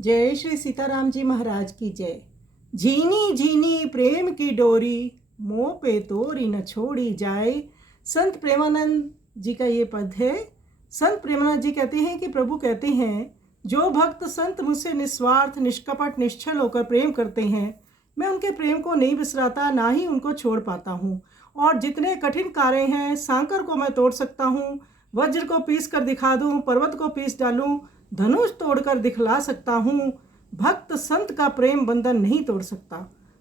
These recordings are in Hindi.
जय श्री सीताराम जी महाराज की जय। झीनी झीनी प्रेम की डोरी, मोह पे तोरी न छोड़ी जाए। संत प्रेमानंद जी का ये पद है। संत प्रेमानंद जी कहते हैं कि प्रभु कहते हैं, जो भक्त संत मुझसे निस्वार्थ निष्कपट निश्चल होकर प्रेम करते हैं, मैं उनके प्रेम को नहीं बिसराता, ना ही उनको छोड़ पाता हूँ। और जितने कठिन कार्य हैं, सांकर को मैं तोड़ सकता हूँ, वज्र को पीस कर दिखा दूँ, पर्वत को पीस डालूँ, धनुष तोड़कर दिखला सकता हूँ, भक्त संत का प्रेम बंधन नहीं तोड़ सकता।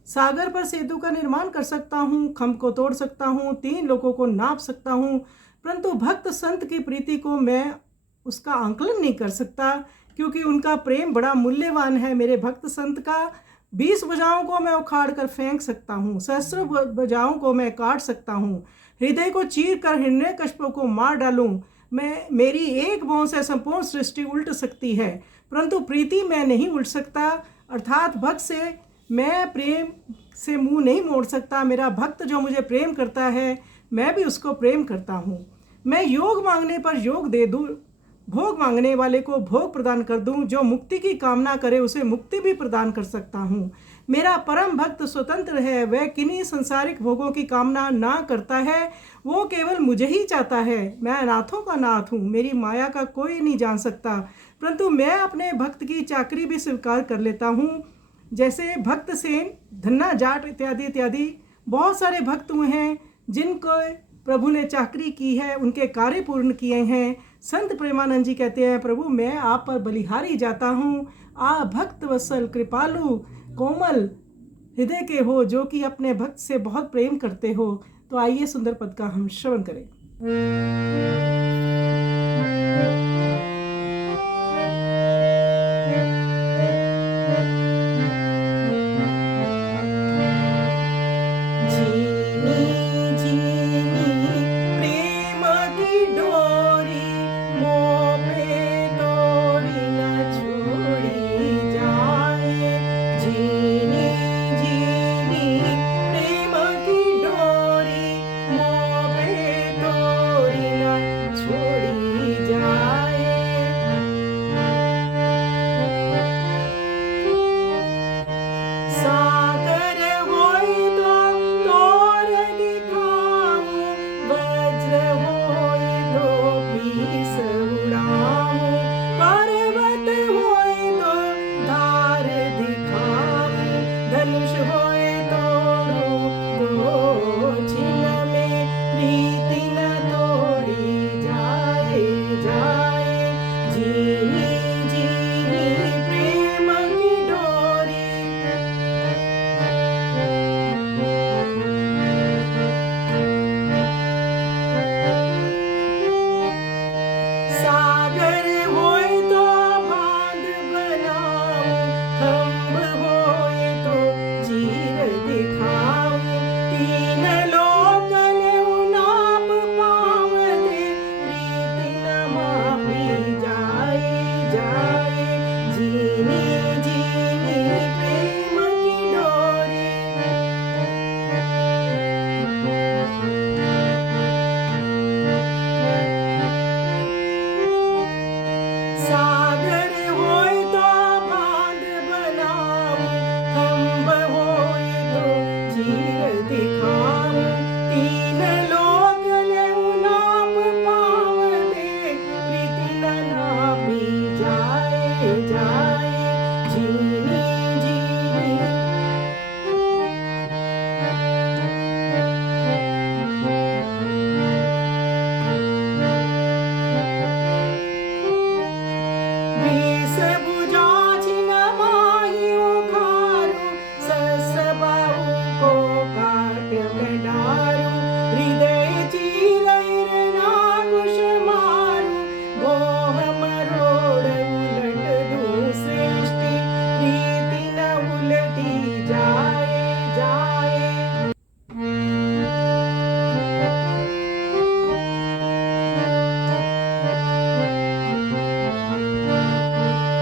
सागर पर सेतु का निर्माण कर सकता हूँ, खम्भ को तोड़ सकता हूँ, 3 लोगों को नाप सकता हूँ, परंतु भक्त संत की प्रीति को मैं उसका आंकलन नहीं कर सकता, क्योंकि उनका प्रेम बड़ा मूल्यवान है। मेरे भक्त संत का 20 भुजाओं को मैं उखाड़ कर फेंक सकता हूँ, सहस्र भुजाओं को मैं काट सकता हूँ, हृदय को चीर कर हिरण्यकश्यप को मार डालूं। मेरी एक बौं से संपूर्ण सृष्टि उल्ट सकती है, परंतु प्रीति मैं नहीं उल्ट सकता। अर्थात भक्त से मैं प्रेम से मुंह नहीं मोड़ सकता। मेरा भक्त जो मुझे प्रेम करता है, मैं भी उसको प्रेम करता हूँ। मैं योग मांगने पर योग दे दूँ, भोग मांगने वाले को भोग प्रदान कर दूं, जो मुक्ति की कामना करे उसे मुक्ति भी प्रदान कर सकता हूँ। मेरा परम भक्त स्वतंत्र है, वह किन्हीं संसारिक भोगों की कामना ना करता है, वो केवल मुझे ही चाहता है। मैं अनाथों का नाथ हूँ, मेरी माया का कोई नहीं जान सकता, परंतु मैं अपने भक्त की चाकरी भी स्वीकार कर लेता हूँ। जैसे भक्त सेन, धन्ना जाट इत्यादि इत्यादि बहुत सारे भक्त हुए हैं जिनको प्रभु ने चाकरी की है, उनके कार्य पूर्ण किए हैं। संत प्रेमानंद जी कहते हैं, प्रभु मैं आप पर बलिहारी जाता हूँ। आ भक्त वत्सल कृपालु कोमल हृदय के हो, जो कि अपने भक्त से बहुत प्रेम करते हो। तो आइए सुंदर पद का हम श्रवण करें।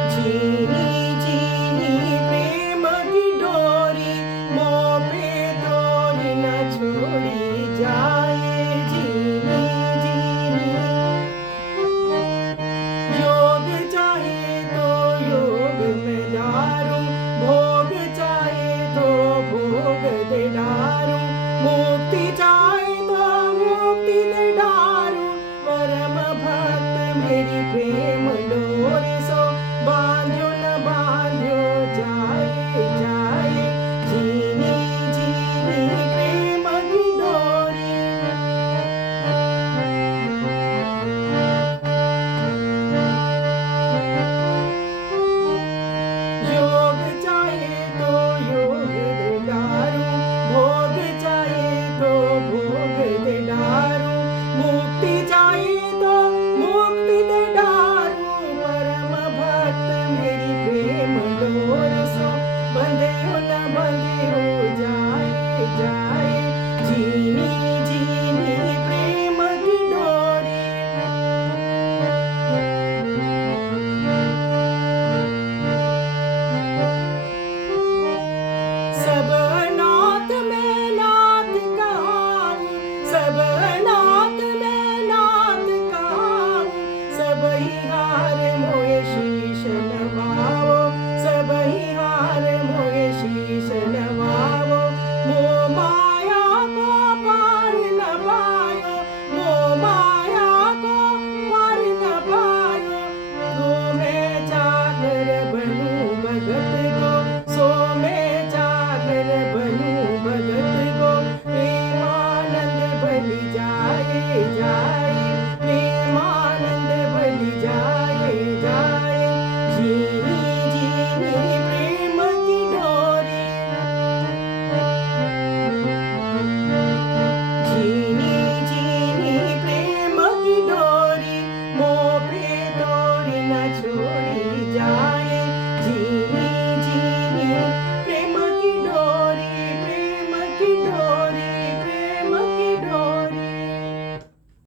जी